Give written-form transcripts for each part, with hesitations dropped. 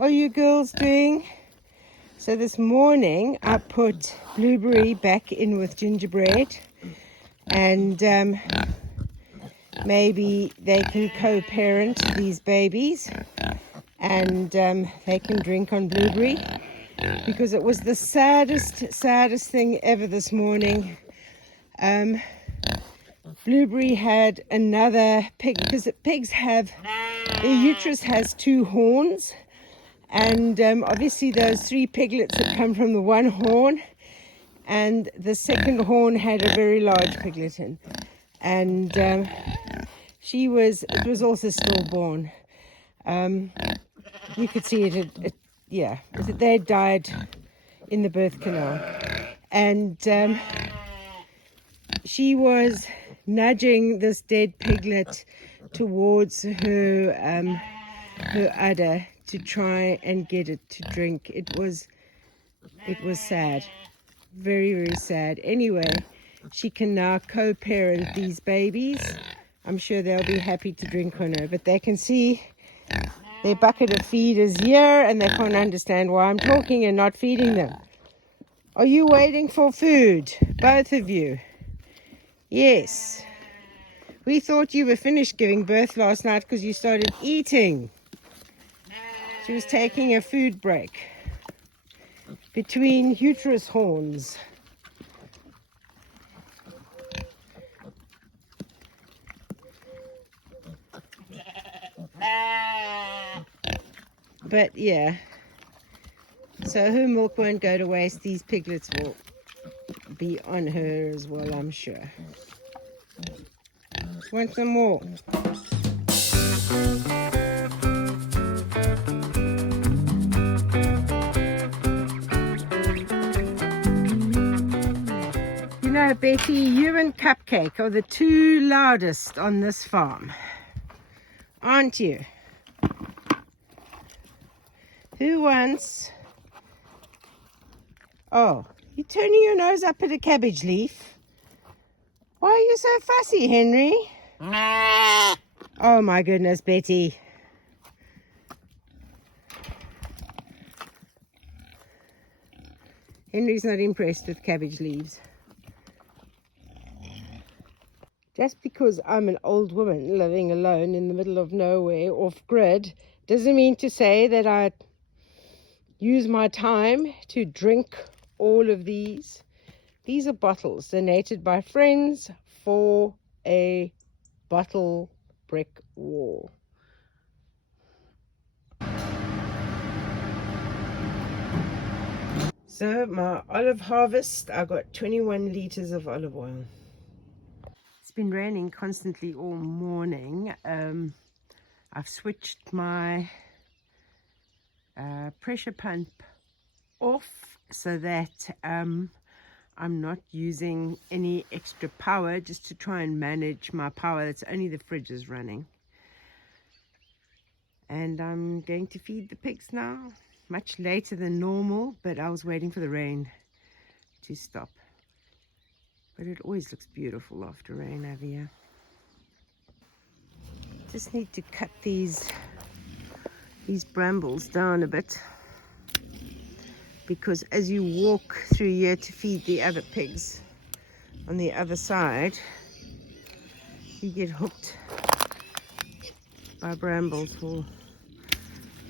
are you girls doing? So this morning I put Blueberry back in with gingerbread, and maybe they can co-parent these babies, and they can drink on Blueberry, because it was the saddest thing ever this morning. Blueberry had another pig, because pigs have, their uterus has 2 horns, and obviously those 3 piglets had come from the one horn, and the second horn had a very large piglet in, and it was also stillborn. You could see they died in the birth canal, and she was nudging this dead piglet towards her udder to try and get it to drink. It was sad, very, very sad. Anyway, she can now co-parent these babies. I'm sure they'll be happy to drink on her, but they can see their bucket of feed is here, and they can't understand why I'm talking and not feeding them. Are you waiting for food, both of you? Yes. We thought you were finished giving birth last night because you started eating. She was taking a food break between uterus horns. But yeah, so her milk won't go to waste. These piglets will be on her as well, I'm sure. Want some more? You know, Betty, you and Cupcake are the 2 loudest on this farm, aren't you? Who wants... Oh, you're turning your nose up at a cabbage leaf. Why are you so fussy, Henry? Oh my goodness, Betty. Henry's not impressed with cabbage leaves. Just because I'm an old woman living alone in the middle of nowhere, off grid, doesn't mean to say that I use my time to drink all of these. These are bottles donated by friends for a bottle brick wall. So my olive harvest, I got 21 liters of olive oil. It's been raining constantly all morning. I've switched my pressure pump off so that I'm not using any extra power, just to try and manage my power. It's only the fridge is running. And I'm going to feed the pigs now, much later than normal, but I was waiting for the rain to stop. But it always looks beautiful after rain over here. Just need to cut these brambles down a bit, because as you walk through here to feed the other pigs on the other side, you get hooked by brambles.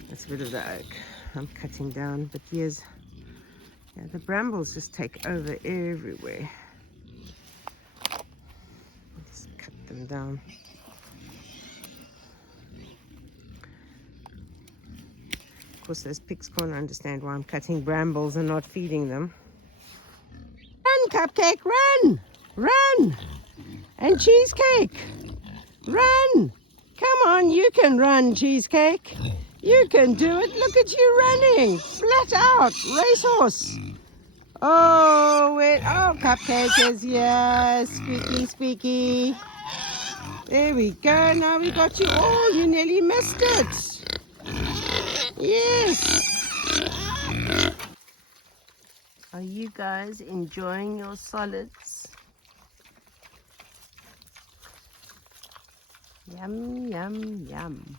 That's a bit of the oak I'm cutting down, but the brambles just take over everywhere. Just cut them down. Of course, those pigs can't understand why I'm cutting brambles and not feeding them. Run, Cupcake, run! Run! And Cheesecake, run! Come on, you can run, Cheesecake. You can do it. Look at you running. Flat out. Racehorse. Oh, wait. Oh, Cupcake is here. Squeaky, squeaky. There we go. Now we got you all. You nearly missed it. Yes. Are you guys enjoying your solids? Yum, yum, yum.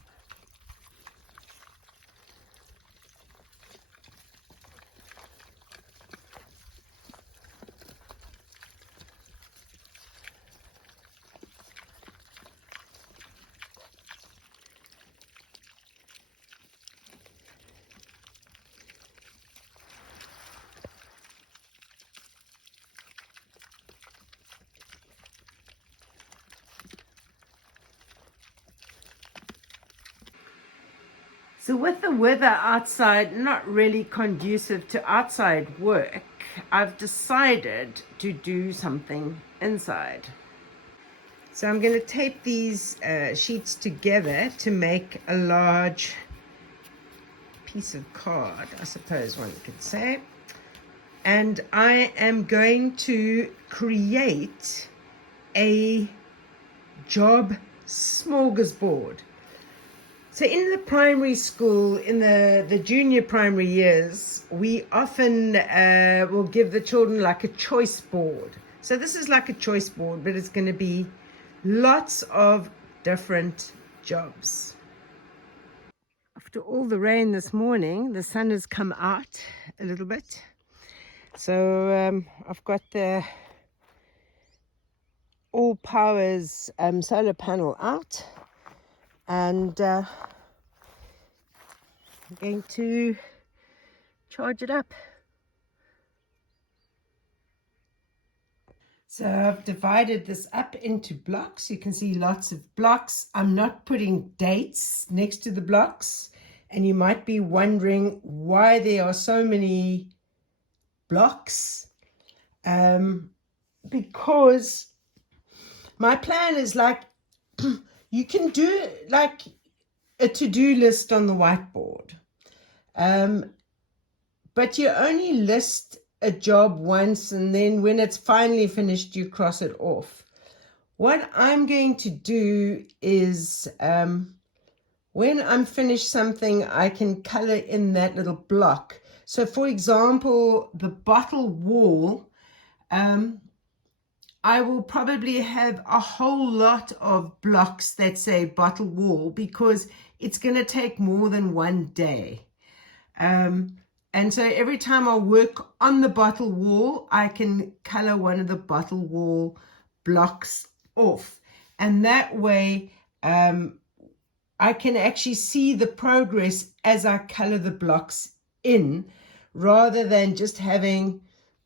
So with the weather outside not really conducive to outside work, I've decided to do something inside. So I'm going to tape these sheets together to make a large piece of card, I suppose one could say. And I am going to create a job smorgasbord. So in the primary school, in the junior primary years, we often will give the children like a choice board. So this is like a choice board, but it's going to be lots of different jobs. After all the rain this morning, the sun has come out a little bit. So I've got the all powers solar panel out, and I'm going to charge it up. So I've divided this up into blocks. You can see lots of blocks. I'm not putting dates next to the blocks, and you might be wondering why there are so many blocks, because my plan is like, you can do like a to-do list on the whiteboard, but you only list a job once, and then when it's finally finished, you cross it off. What I'm going to do is, when I'm finished something, I can color in that little block. So for example, the bottle wall, I will probably have a whole lot of blocks that say bottle wall, because it's going to take more than one day. And so every time I work on the bottle wall, I can color one of the bottle wall blocks off. And that way, I can actually see the progress as I color the blocks in, rather than just having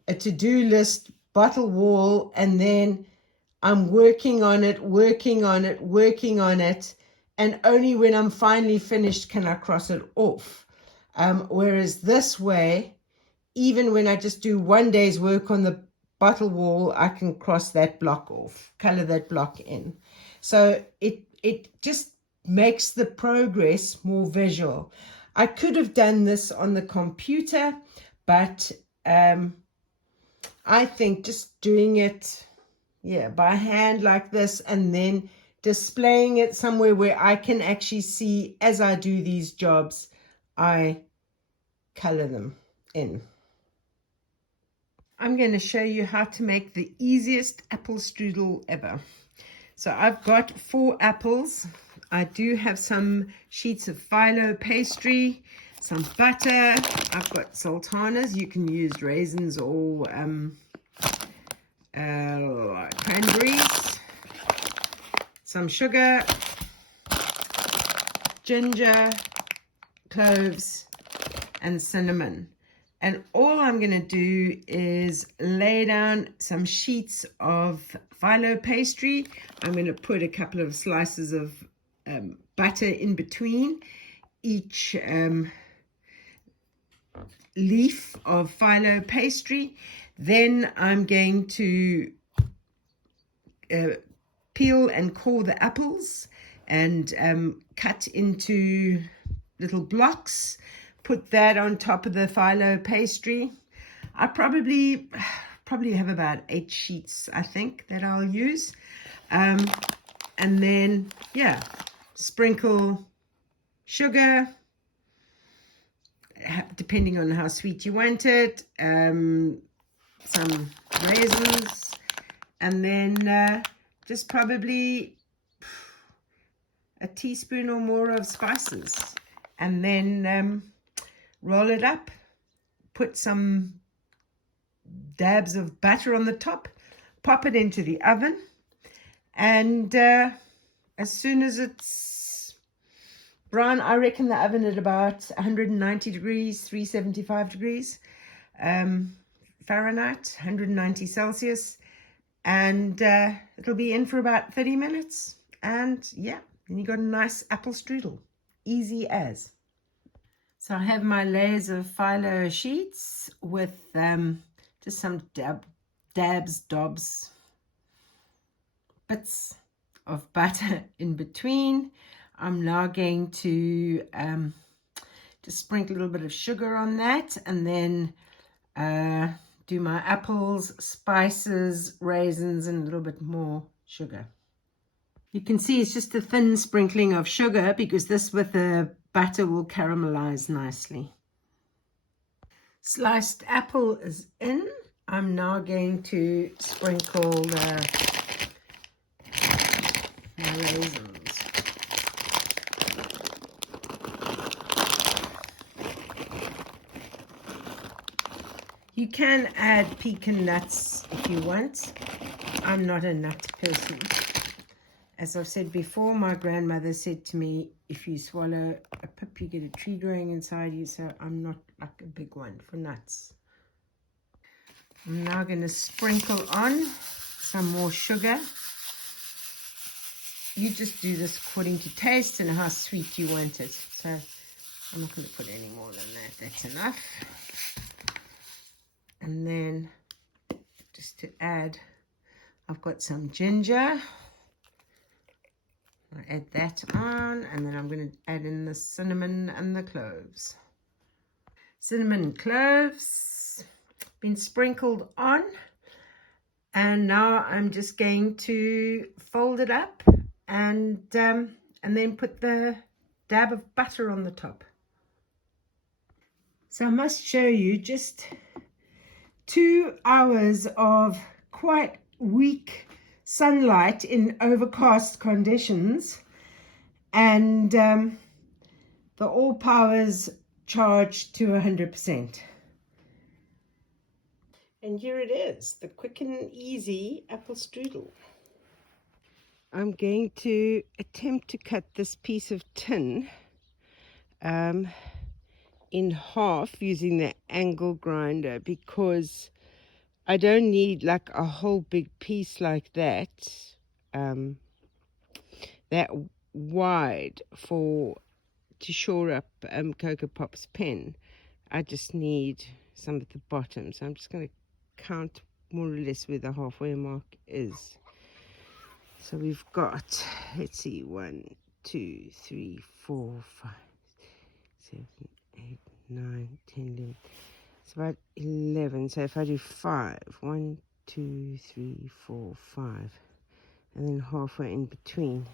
a to-do list, bottle wall, and then I'm working on it, and only when I'm finally finished can I cross it off. Whereas this way, even when I just do one day's work on the bottle wall, I can cross that block off, color that block in. So it just makes the progress more visual. I could have done this on the computer, but I think just doing it by hand like this, and then displaying it somewhere where I can actually see as I do these jobs, I color them in. I'm going to show you how to make the easiest apple strudel ever. So I've got 4 apples. I do have some sheets of phyllo pastry, some butter. I've got sultanas. You can use raisins or cranberries, some sugar, ginger, cloves, and cinnamon. And all I'm going to do is lay down some sheets of phyllo pastry. I'm going to put a couple of slices of butter in between each leaf of phyllo pastry. Then I'm going to peel and core the apples and cut into little blocks. Put that on top of the phyllo pastry. I probably have about 8 sheets, I think, that I'll use. And then, sprinkle sugar, depending on how sweet you want it, some raisins, and then just probably a teaspoon or more of spices. And then roll it up, put some dabs of butter on the top, pop it into the oven, and as soon as it's brown, I reckon the oven at about 190 degrees, 375 degrees Fahrenheit, 190 Celsius, and it'll be in for about 30 minutes, and then you got a nice apple strudel, easy as. So I have my layers of phyllo sheets with just some dobs, bits of butter in between. I'm now going to just sprinkle a little bit of sugar on that, and then do my apples, spices, raisins, and a little bit more sugar. You can see it's just a thin sprinkling of sugar because this with the butter will caramelize nicely. Sliced apple is in. I'm now going to sprinkle my raisins. You can add pecan nuts if you want. I'm not a nut person. As I've said before, my grandmother said to me, if you swallow a pip, you get a tree growing inside you, so I'm not like a big one for nuts. I'm now going to sprinkle on some more sugar. You just do this according to taste and how sweet you want it. So I'm not going to put any more than that. That's enough. And then just to add, I've got some ginger. I add that on, and then I'm going to add in the cinnamon and the cloves. Cinnamon and cloves been sprinkled on, and now I'm just going to fold it up and then put the dab of butter on the top. So I must show you just 2 hours of quite weak sunlight in overcast conditions, and the all powers charged to 100%. And here it is, the quick and easy apple strudel. I'm going to attempt to cut this piece of tin in half using the angle grinder, because I don't need like a whole big piece like that, that wide to shore up Cocoa Pop's pen. I just need some at the bottom, so I'm just going to count more or less where the halfway mark is. So we've got, let's see, 1, 2, 3, 4, 5, 7, 8, 9, 10, 11. It's about 11. So if I do 5, 1, 2, 3, 4, 5, and then halfway in between.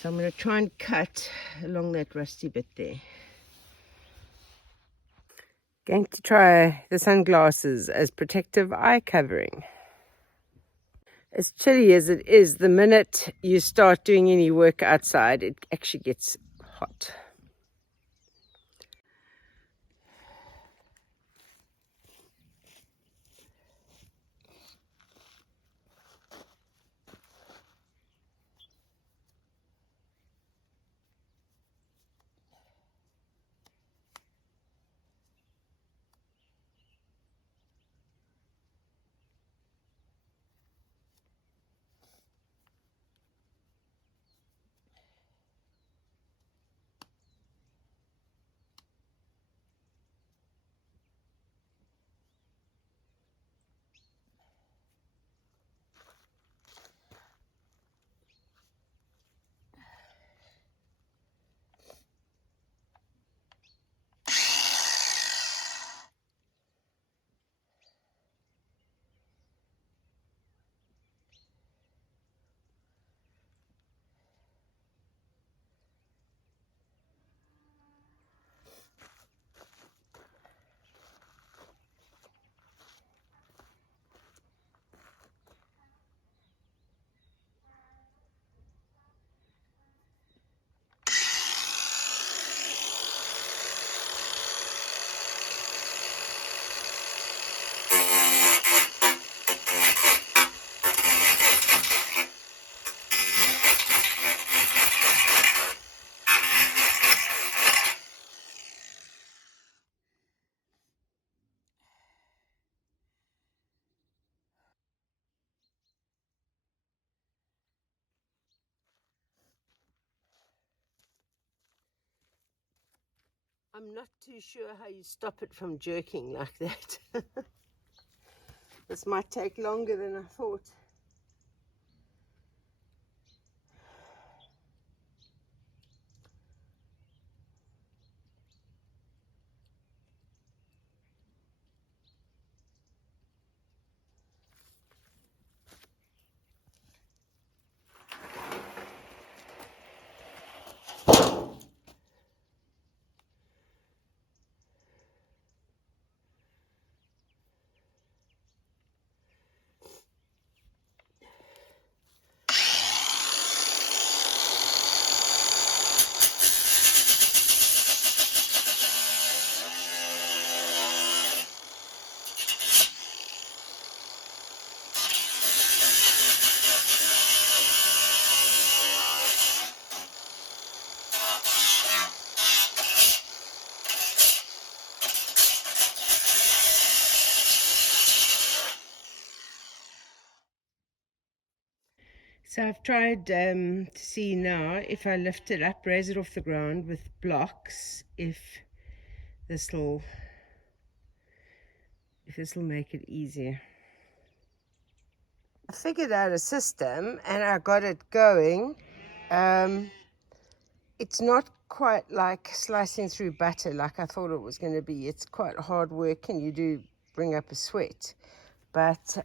So I'm going to try and cut along that rusty bit there. Going to try the sunglasses as protective eye covering. As chilly as it is, the minute you start doing any work outside, it actually gets hot. I'm not too sure how you stop it from jerking like that. This might take longer than I thought. So I've tried to see now if I lift it up, raise it off the ground with blocks, if this will make it easier. I figured out a system and I got it going. It's not quite like slicing through butter like I thought it was going to be. It's quite hard work and you do bring up a sweat. But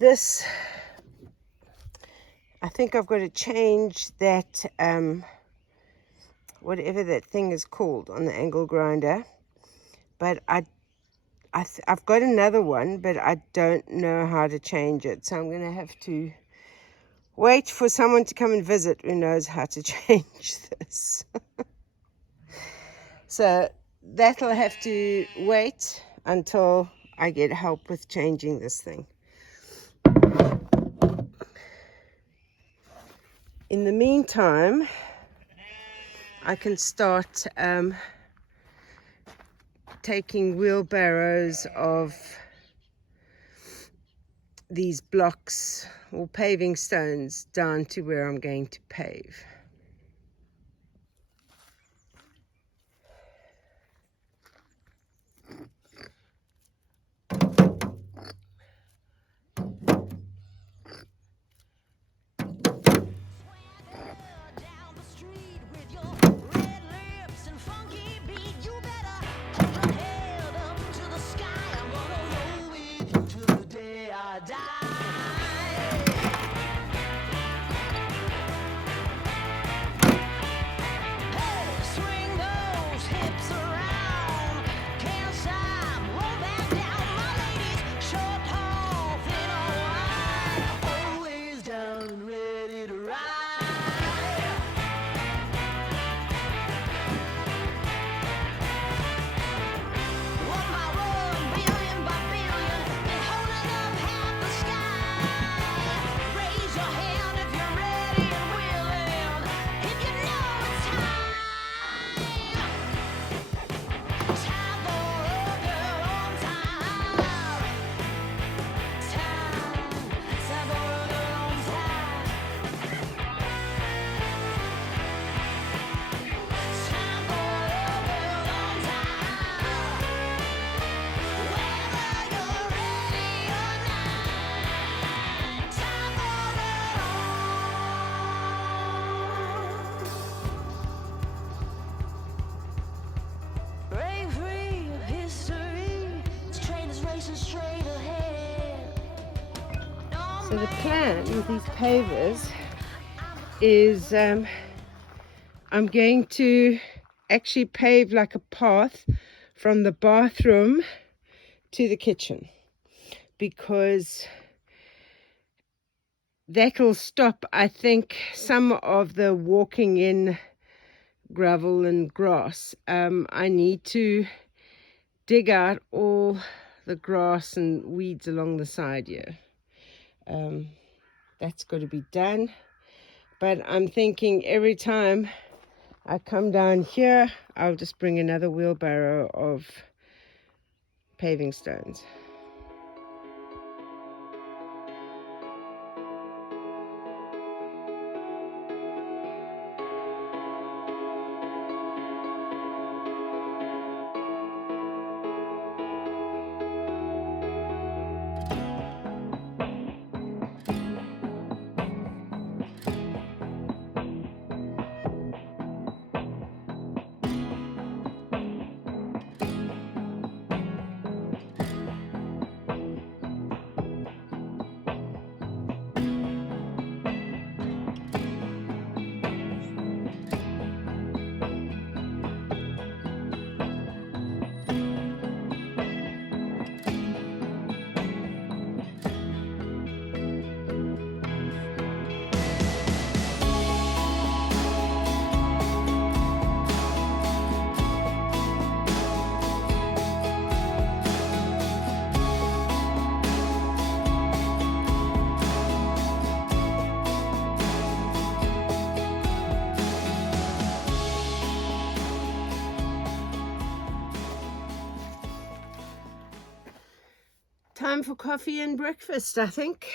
this, I think I've got to change that, whatever that thing is called on the angle grinder. But I've got another one, but I don't know how to change it. So I'm going to have to wait for someone to come and visit who knows how to change this. So that'll have to wait until I get help with changing this thing. In the meantime, I can start taking wheelbarrows of these blocks or paving stones down to where I'm going to pave. So the plan with these pavers is I'm going to actually pave like a path from the bathroom to the kitchen, because that'll stop, I think, some of the walking in gravel and grass. I need to dig out all the grass and weeds along the side here. That's got to be done. But I'm thinking every time I come down here, I'll just bring another wheelbarrow of paving stones. Time for coffee and breakfast, I think.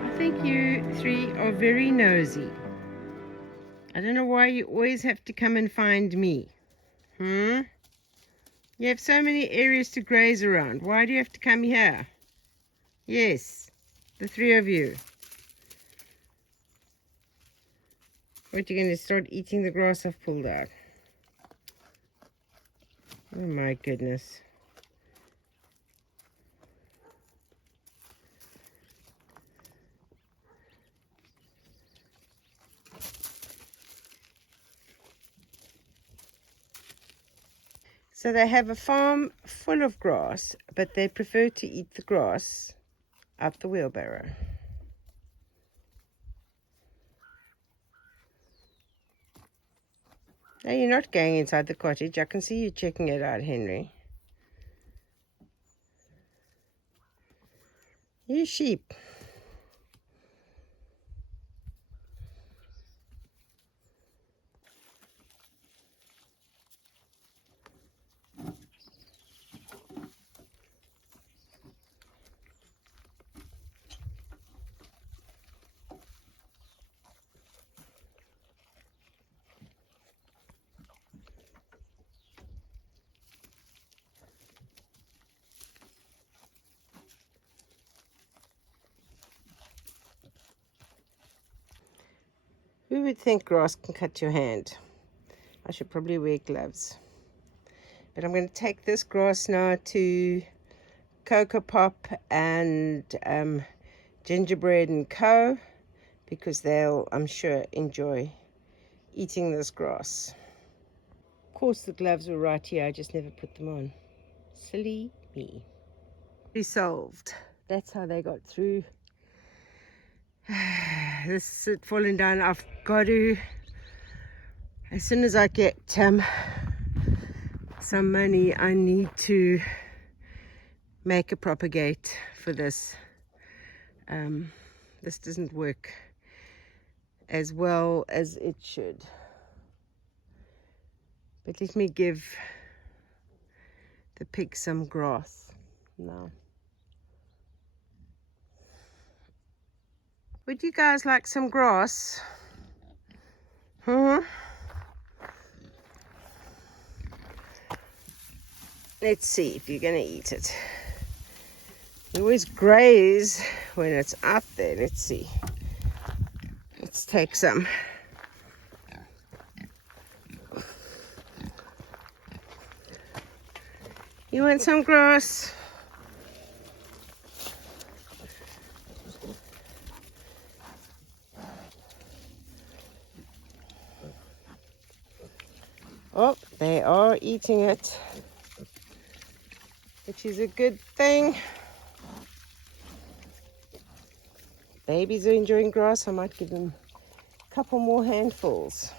I think you three are very nosy. I don't know why you always have to come and find me. You have so many areas to graze around. Why do you have to come here? Yes, the three of you. What, you're going to start eating the grass I've pulled out? Oh my goodness. So they have a farm full of grass, but they prefer to eat the grass out the wheelbarrow. No, you're not going inside the cottage. I can see you checking it out, Henry. You sheep. Who would think grass can cut your hand? I should probably wear gloves. But I'm going to take this grass now to Cocoa Pop and Gingerbread and Co. because they'll, I'm sure, enjoy eating this grass. Of course, the gloves were right here. I just never put them on. Silly me. Resolved. That's how they got through. This had fallen down. I've got to, as soon as I get some money, I need to make a proper gate for this. This doesn't work as well as it should. But let me give the pig some grass now. Would you guys like some grass? Let's see if you're gonna eat it. You always graze when it's out there. Let's see. Let's take some. You want some grass? Oh, they are eating it, which is a good thing. Babies are enjoying grass. I might give them a couple more handfuls.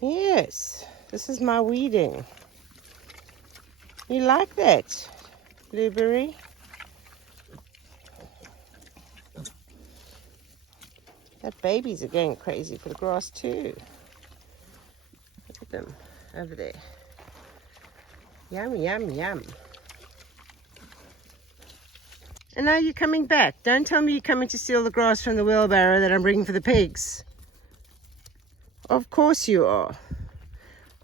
Yes, this is my weeding. You like that, Blueberry? That babies are going crazy for the grass too. Look at them over there. Yum, yum, yum. And now you're coming back. Don't tell me you're coming to steal the grass from the wheelbarrow that I'm bringing for the pigs. Of course you are.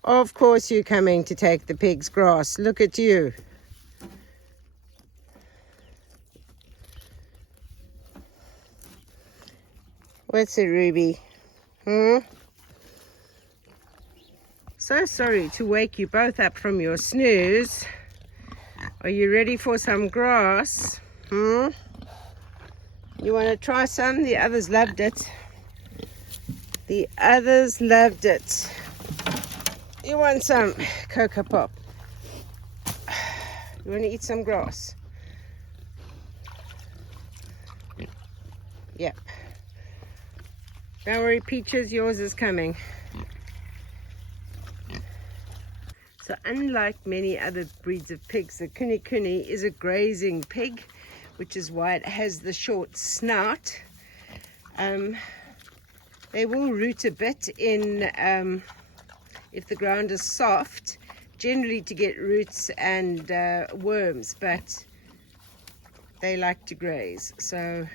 Of course you're coming to take the pigs' grass. Look at you. What's it, Ruby? So sorry to wake you both up from your snooze. Are you ready for some grass? You want to try some? The others loved it. The others loved it. You want some Cocoa Pop? You want to eat some grass? Yep. Don't worry, Peaches, yours is coming. So unlike many other breeds of pigs, the Kune Kune is a grazing pig, which is why it has the short snout. They will root a bit in if the ground is soft, generally to get roots and worms, but they like to graze. So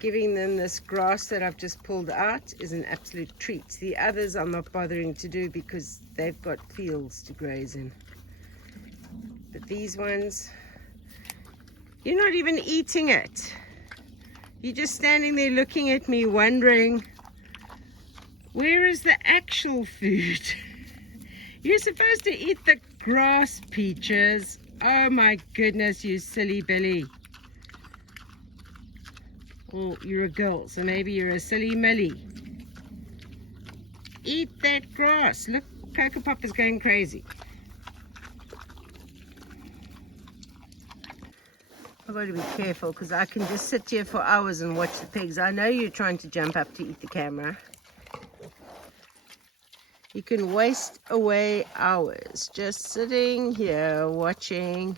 giving them this grass that I've just pulled out is an absolute treat. The others I'm not bothering to do because they've got fields to graze in. But these ones, you're not even eating it. You're just standing there looking at me wondering, where is the actual food? You're supposed to eat the grass, Peaches. Oh my goodness, you silly Billy. Well, you're a girl, so maybe you're a silly Millie. Eat that grass. Look, Cocoa Pop is going crazy. I've got to be careful because I can just sit here for hours and watch the pigs. I know you're trying to jump up to eat the camera. You can waste away hours just sitting here watching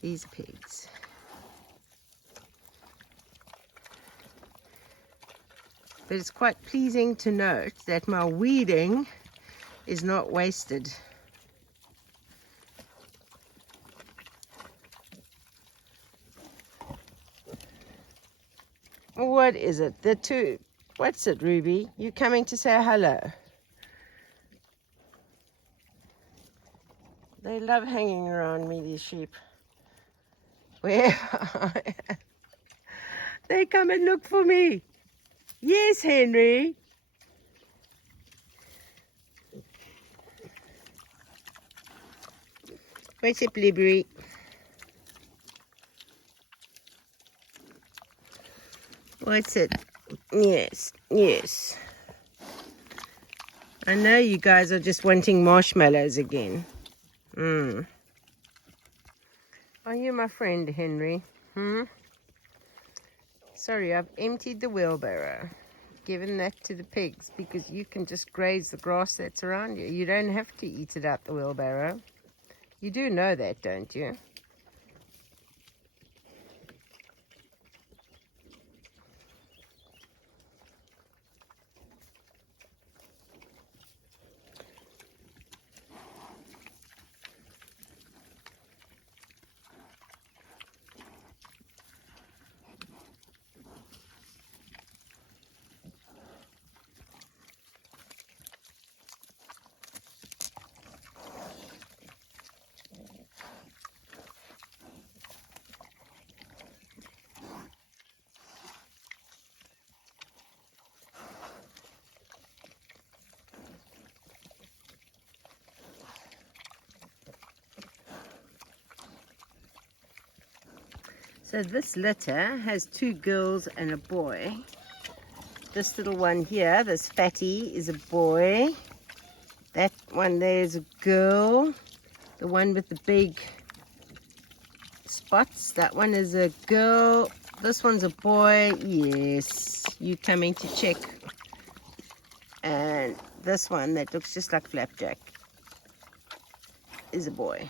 these pigs. But it's quite pleasing to note that my weeding is not wasted. What is it? The two. What's it, Ruby? You coming to say hello? They love hanging around me, these sheep. Where I am. They come and look for me. Yes, Henry. Where's it, Blueberry? What's it? Yes, yes. I know you guys are just wanting marshmallows again. Are you my friend, Henry? Sorry, I've emptied the wheelbarrow. Given that to the pigs because you can just graze the grass that's around you. You don't have to eat it out the wheelbarrow. You do know that, don't you? So this litter has 2 girls and a boy. This little one here, this fatty, is a boy. That one there is a girl. The one with the big spots, that one is a girl. This one's a boy. Yes, you coming to check. And this one that looks just like Flapjack is a boy.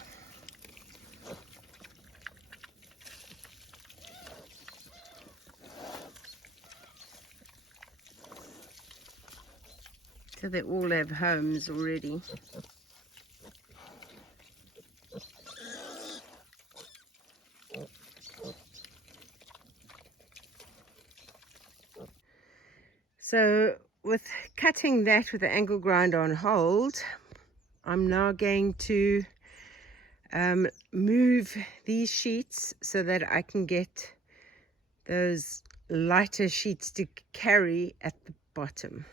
So they all have homes already. So with cutting that with the angle grinder on hold, I'm now going to move these sheets so that I can get those lighter sheets to carry at the bottom.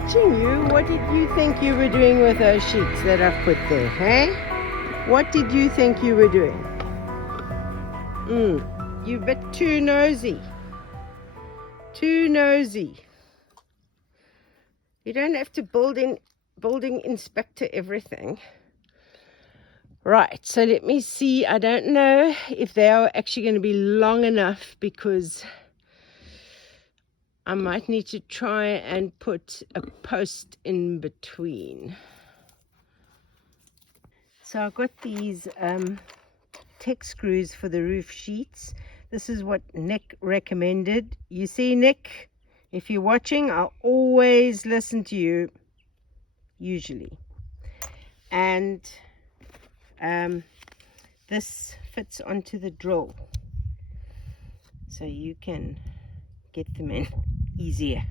Watching you, what did you think you were doing with those sheets that I've put there, hey? What did you think you were doing? You're a bit too nosy. Too nosy. You don't have to building inspector everything. Right, so let me see. I don't know if they are actually going to be long enough because I might need to try and put a post in between. So I've got these tech screws for the roof sheets. This is what Nick recommended. You see, Nick, if you're watching, I'll always listen to you, usually. And this fits onto the drill, so you can get them in easier.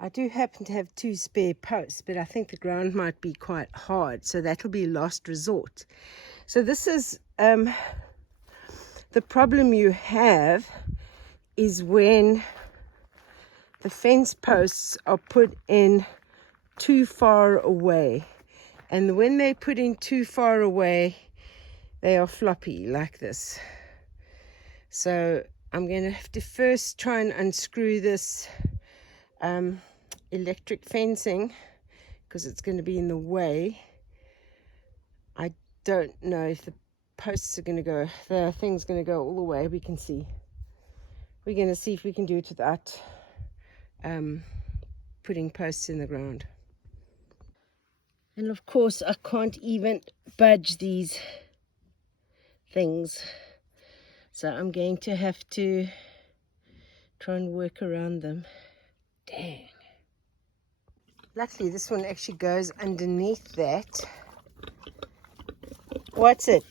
I do happen to have 2 spare posts, but I think the ground might be quite hard, so that'll be last resort. So this is the problem you have is when the fence posts are put in too far away, and when they put in too far away, they are floppy like this. So I'm going to have to first try and unscrew this electric fencing because it's going to be in the way. I don't know if the posts are going to go, the thing's going to go all the way. We can see. We're going to see if we can do it without putting posts in the ground. And of course I can't even budge these things, so I'm going to have to try and work around them. Dang. Luckily this one actually goes underneath that. What's it?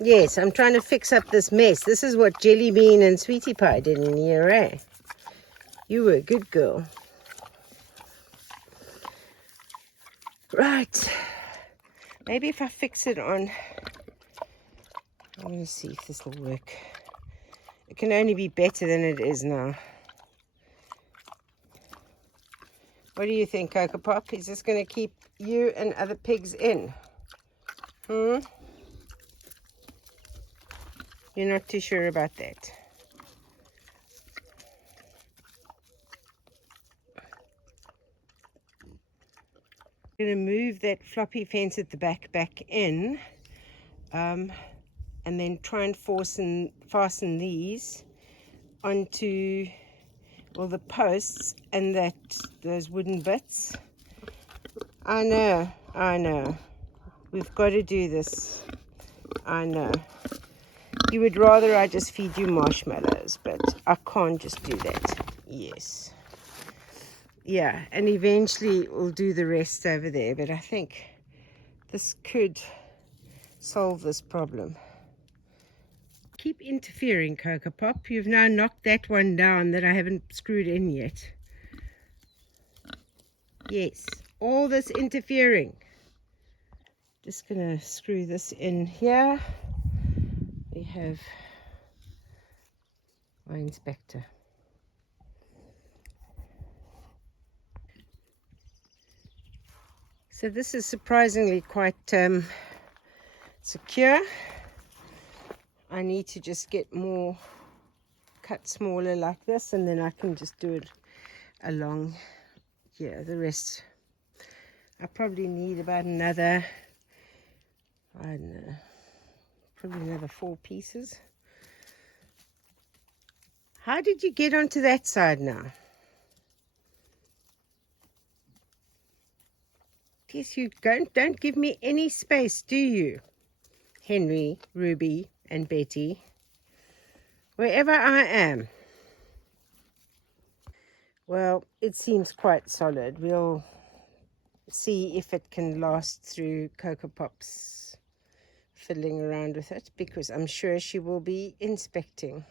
Yes, I'm trying to fix up this mess. This is what Jelly Bean and Sweetie Pie did in here, eh? You were a good girl. Right. Maybe if I fix it on... I'm going to see if this will work. It can only be better than it is now. What do you think, Coco Pop? Is this going to keep you and other pigs in? You're not too sure about that. I'm going to move that floppy fence at the back in, and then try and fasten these onto, well, the posts and those wooden bits. I know. We've got to do this. I know. You would rather I just feed you marshmallows, but I can't just do that. Yes. Yeah, and eventually we'll do the rest over there, but I think this could solve this problem. Keep interfering, Coco Pop. You've now knocked that one down that I haven't screwed in yet. Yes, all this interfering. Just gonna screw this in here. We have my inspector. So this is surprisingly quite secure. I need to just get more cut smaller like this, and then I can just do it along here. The rest I probably need about another, I don't know, probably another 4 pieces. How did you get onto that side now? Yes, you don't give me any space, do you? Henry, Ruby, and Betty. Wherever I am. Well, it seems quite solid. We'll see if it can last through Coco Pop's fiddling around with it, because I'm sure she will be inspecting.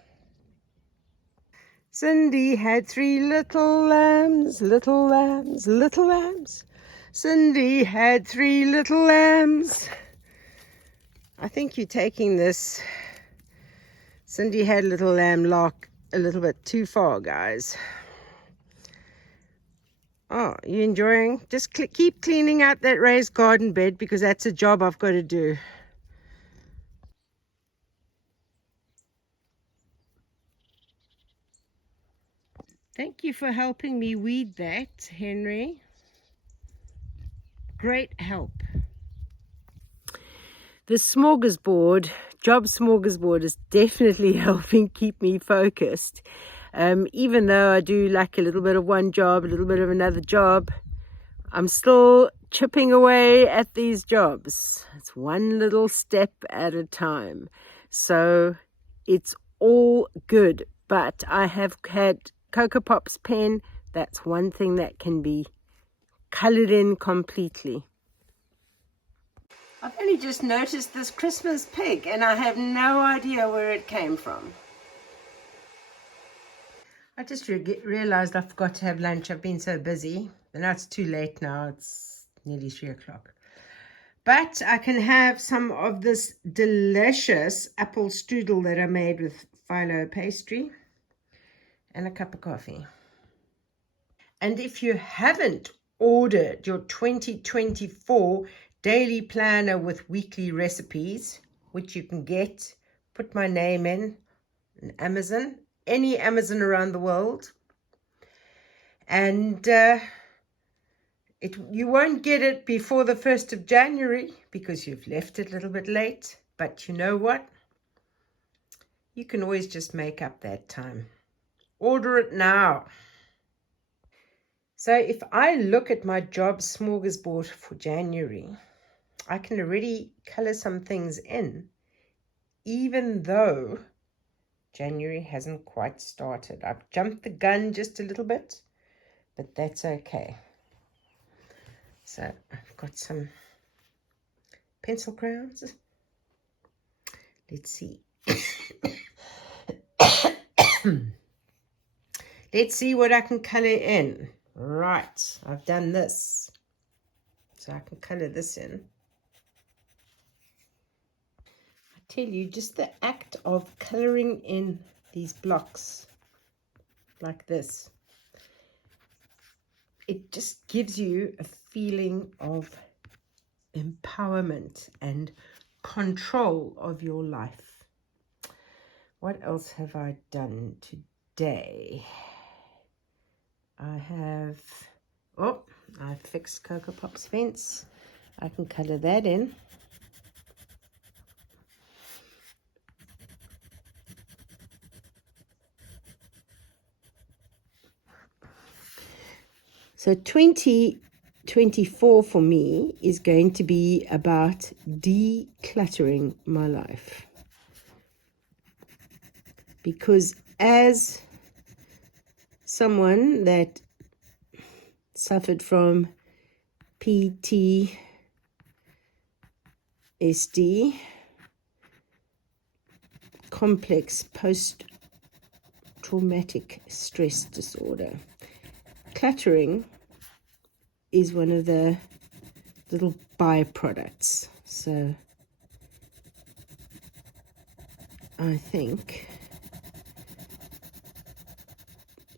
Cindy had 3 little lambs, little lambs, little lambs. Cindy had 3 little lambs. I think you're taking this Cindy had little lamb lark a little bit too far, guys. Oh, you enjoying? Just keep cleaning out that raised garden bed, because that's a job I've got to do. Thank you for helping me weed that, Henry. Great help. The smorgasbord, job smorgasbord, is definitely helping keep me focused. Even though I do like a little bit of one job, a little bit of another job, I'm still chipping away at these jobs. It's one little step at a time. So it's all good. But I have had Coco Pop's pen. That's one thing that can be colored in completely. I've only just noticed this Christmas pig, and I have no idea where it came from. I just realized I forgot to have lunch. I've been so busy. And now it's too late now. It's nearly 3 o'clock. But I can have some of this delicious apple strudel that I made with phyllo pastry and a cup of coffee. And if you haven't ordered your 2024 daily planner with weekly recipes, which you can get, put my name in, on Amazon, any Amazon around the world. And you won't get it before the 1st of January because you've left it a little bit late. But you know what? You can always just make up that time. Order it now. So if I look at my job smorgasbord for January, I can already color some things in, even though January hasn't quite started. I've jumped the gun just a little bit, but that's okay. So I've got some pencil crayons. Let's see. Let's see what I can color in. Right, I've done this. So I can color this in. I tell you, just the act of coloring in these blocks like this, it just gives you a feeling of empowerment and control of your life. What else have I done today? I fixed Cocoa Pop's fence. I can color that in. So 2024 for me is going to be about decluttering my life. Because as someone that suffered from PTSD, complex post-traumatic stress disorder, cluttering is one of the little byproducts. So I think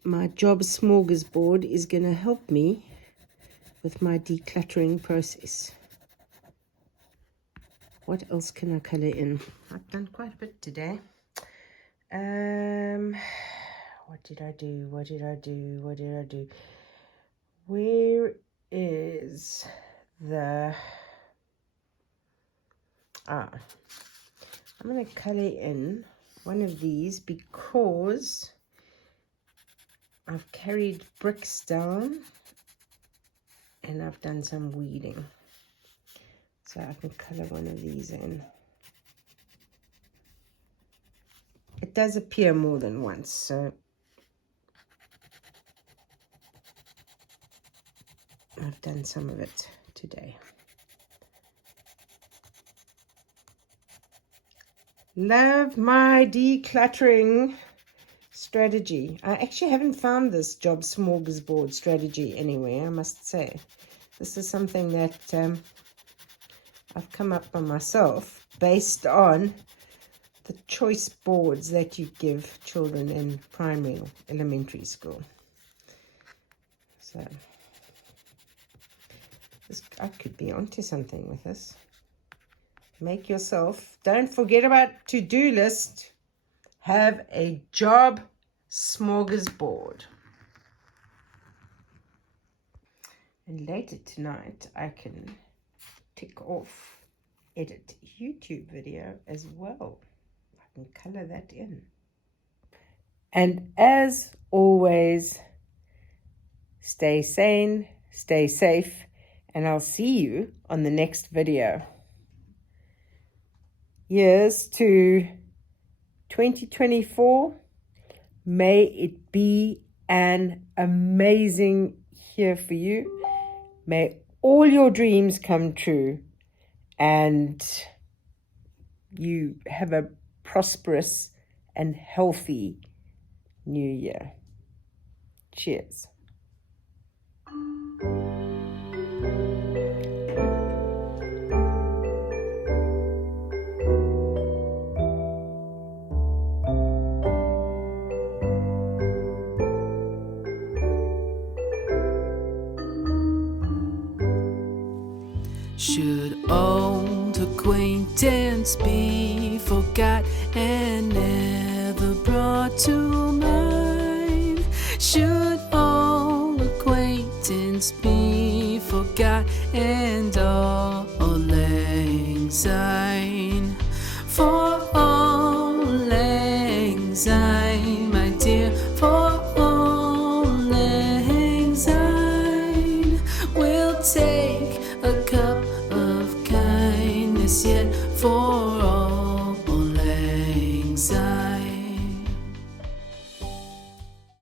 my job smorgasbord is going to help me with my decluttering process. What else can I color in? I've done quite a bit today. What did I do? Where is the... I'm going to color in one of these because I've carried bricks down and I've done some weeding. So I can color one of these in. It does appear more than once, so I've done some of it today. Love my decluttering strategy. I actually haven't found this job smorgasbord strategy anywhere, I must say. This is something that I've come up by myself based on the choice boards that you give children in primary or elementary school. So I could be onto something with this. Make yourself, don't forget about to-do list, have a job smorgasbord. And later tonight I can tick off edit YouTube video as well. I can color that in. And as always, stay sane, stay safe, and I'll see you on the next video. Here's to 2024. May it be an amazing year for you. May all your dreams come true and you have a prosperous and healthy new year. Cheers. Should old acquaintance be forgot and never broken? to mine. Should all acquaintance be forgot, and all lang syne? For all lang syne, my dear, for all lang syne. We'll take a cup of kindness yet for all lang syne.